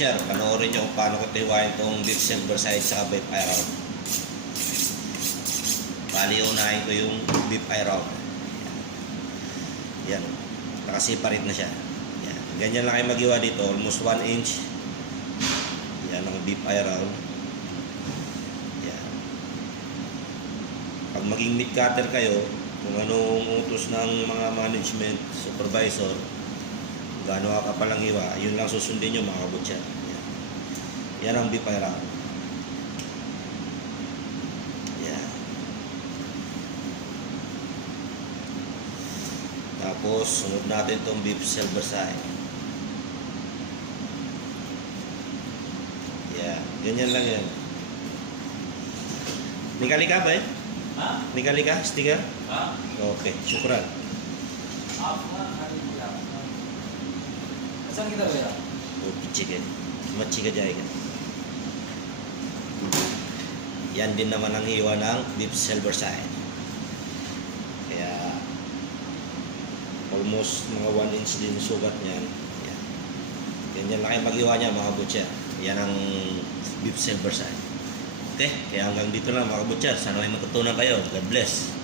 butcher, panoorin nyo kung paano ko tiwain itong beef silver side sa beef eye round. Bali, unahin ko yung beef eye round. Yan, nakasiparate na siya. Yan. Ganyan lang kayo magiwa dito, almost 1 inch. Yan ang beef eye round. Yan. Pag maging meat cutter kayo, kung anong utos ng mga management, supervisor, gaano kapalang hiwa, yun lang susundin nyo mga kabutcher. Yan. Yan ang beef eye round. Yan. Tapos, sunod natin itong beef silver side. Yan. Ganyan lang yan. Nikali ka ba eh? Ha? Nikali ka? Sticker? Ha? Okay. Syukran. Saan kita ba? Chicken. Machiga jayega. Yan din naman ang hiwa ng beef silver side. Kaya almost mga 1 inch din sugat niyan. Yan. Ganyan lang kayo maghiwa niya mga butcher. Yan ang beef silver side. Okay, kaya hanggang dito lang mga butcher. Sana may matutunan kayo. God bless.